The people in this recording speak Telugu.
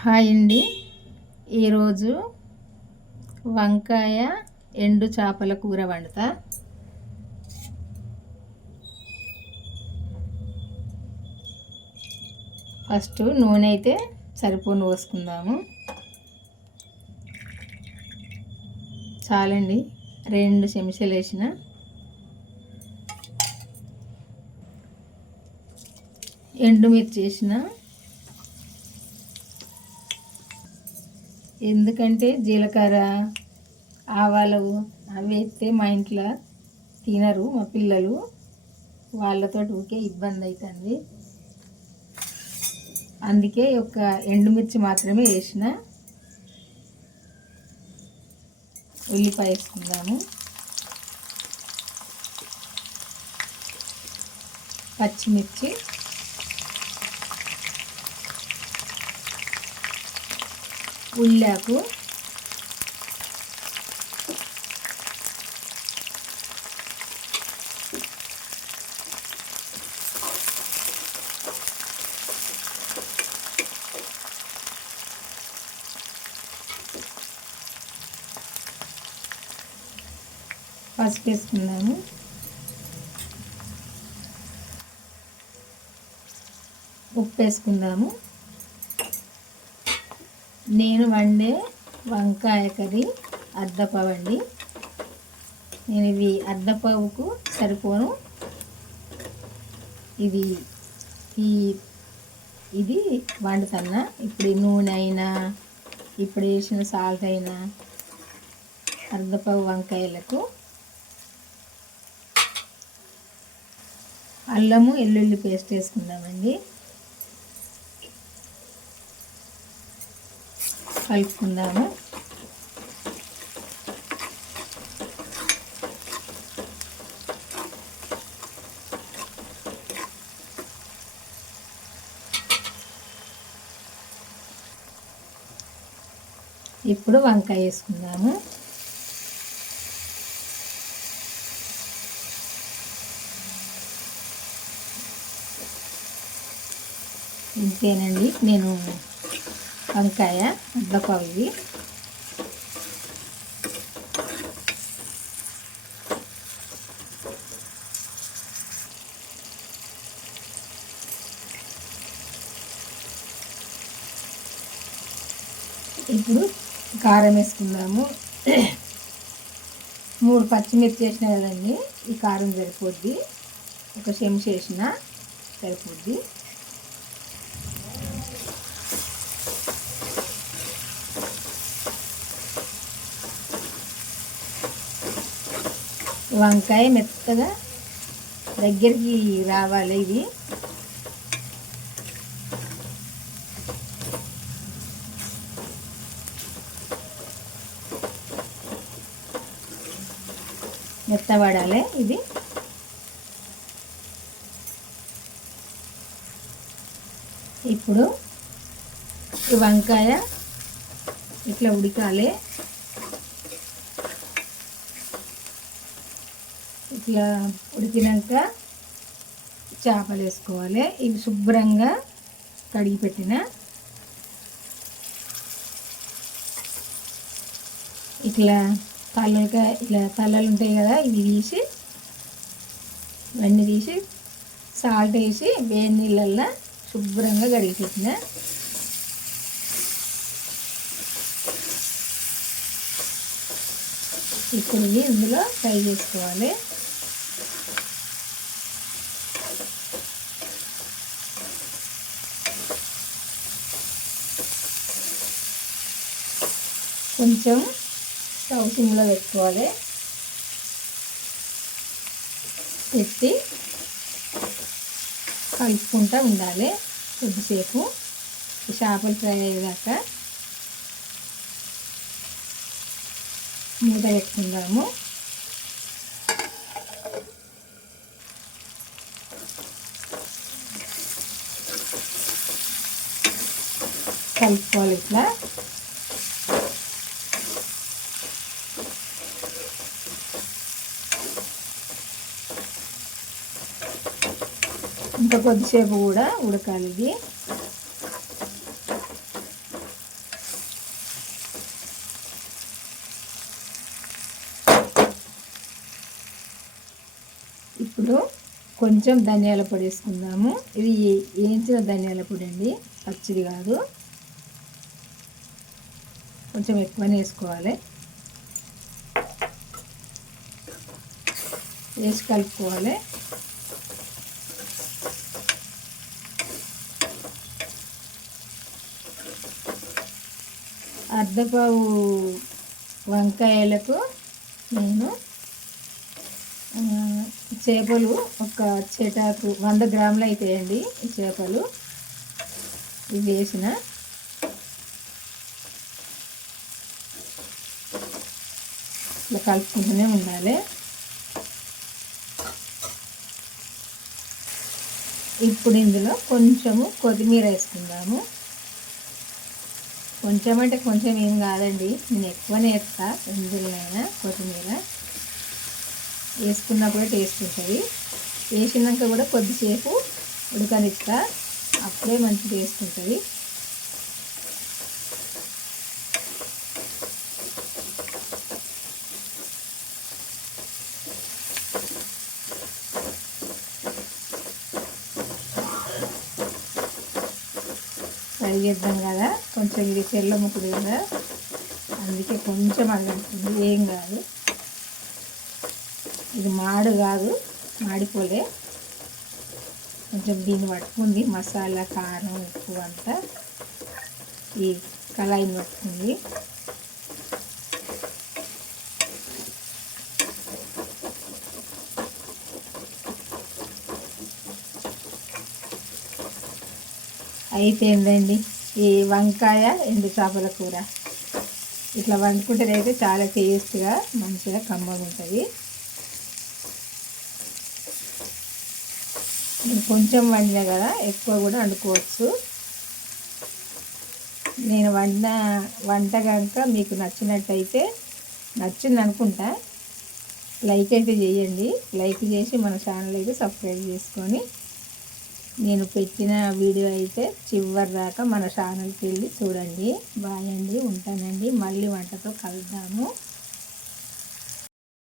హాయ్ అండి. ఈరోజు వంకాయ ఎండు చేపల కూర వండుతా. ఫస్ట్ నూనె అయితే సరిపోను పోసుకుందాము. చాలండి, 2 చెంచాలు వేసిన. ఎండుమిర్చి వేసిన, ఎందుకంటే జీలకర్ర ఆవాలు అవి వేస్తే మా ఇంట్లో తినరు మా పిల్లలు, వాళ్ళతో ఊరికే ఇబ్బంది అవుతుంది. అందుకే ఒక ఎండుమిర్చి మాత్రమే వేసిన. ఉల్లిపాయ వేసుకుందాము, పచ్చిమిర్చి, ఉల్లాకు, పసుపు వేసుకుందాము, ఉప్పు వేసుకుందాము. నేను వండే వంకాయ కర్రీ అర్ధపావు అండి. నేను ఇవి అర్ధపావుకు సరిపోను. ఇది వండుతున్నా. ఇప్పుడు నూనె అయినా, ఇప్పుడు వేసిన సాల్ట్ అయినా, అర్ధపావు వంకాయలకు అల్లము వెల్లుల్లి పేస్ట్ వేసుకుందామండి. కలుపుకుందాము. ఇప్పుడు వంకాయ వేసుకుందాము. ఇంతేనండి, నేను వంకాయ అర్ధపావు ఇవి. ఇప్పుడు కారం వేసుకుందాము. 3 పచ్చిమిర్చి వేసిన కదండి, ఈ కారం సరిపోద్ది. 1 చెంచా వేసిన సరిపోద్ది. వంకాయ మెత్తగా దగ్గరికి రావాలి. ఇది మెత్తబడాలి. ఇది ఇప్పుడు ఈ వంకాయ ఇట్లా ఉడకాలి. ఇట్లా ఉడికినాక చేపలు వేసుకోవాలి. ఇవి శుభ్రంగా కడిగి పెట్టిన. ఇట్లా తలలు ఉంటాయి కదా, ఇవి తీసి ఇవన్నీ తీసి సాల్ట్ వేసి వేడి నీళ్ళల్లో శుభ్రంగా కడిగి పెట్టిన. ఇప్పుడు ఇందులో ఫ్రై చేసుకోవాలి. కొంచెం స్టవ్ సిమ్లో పెట్టుకోవాలి. పెట్టి కలుపుకుంటూ ఉండాలి కొద్దిసేపు, చేపలు ఫ్రై అయ్యేదాకా. మూత పెట్టుకుందాము. కలుపుకోవాలి ఇట్లా. ఇంకా కొద్దిసేపు కూడా ఉడకాలి ఇది. ఇప్పుడు కొంచెం ధనియాల పొడి వేసుకుందాము. ఇది వేయించిన ధనియాల పొడి అండి, పచ్చిది కాదు. కొంచెం ఎక్కువనే వేసుకోవాలి. వేసి కలుపుకోవాలి. అర్ధపావు వంకాయలకు నేను చేపలు ఒక చేటాకు 100 గ్రాములు అవుతాయండి. ఈ చేపలు ఇవి వేసిన ఇట్లా కలుపుకుంటూనే ఉండాలి. ఇప్పుడు ఇందులో కొంచెము కొత్తిమీర వేసుకుందాము. కొంచెం అంటే కొంచెం ఏం కాదండి, నేను ఎక్కువనే వేస్తా. ఎందులోనైనా కొత్తిమీర వేసుకున్నా కూడా టేస్ట్ ఉంటుంది. వేసినాక కూడా కొద్దిసేపు ఉడకనిస్తా, అప్పుడే మంచి టేస్ట్ ఉంటుంది. ఫ్రై చేద్దాం కదా, కొంచెం ఇది తెల్ల ముక్కుడు కదా, అందుకే కొంచెం అడగంటుంది, ఏం కాదు. ఇది మాడు కాదు, మాడిపోలే. కొంచెం దీన్ని పట్టుకుంది మసాలా, కారం, ఉప్పు అంతా ఈ కళాయిని పట్టుకుంది. అయిపోయిందండి ఈ వంకాయ ఎండు చేపల కూర. ఇట్లా వండుకుంటేనైతే చాలా టేస్ట్గా మంచిగా కమ్మగా ఉంటుంది. నేను కొంచెం వండినా కదా, ఎక్కువ కూడా వండుకోవచ్చు. నేను వంట కనుక మీకు నచ్చినట్టయితే, నచ్చింది అనుకుంటా, లైక్ అయితే చేయండి. లైక్ చేసి మన ఛానల్ అయితే సబ్స్క్రైబ్ చేసుకొని, నేను పెట్టిన వీడియో అయితే చివరి దాకా మన ఛానల్కి వెళ్ళి చూడండి. బాయ్ అండి, ఉంటానండి. మళ్ళీ వంటతో కలుద్దాము.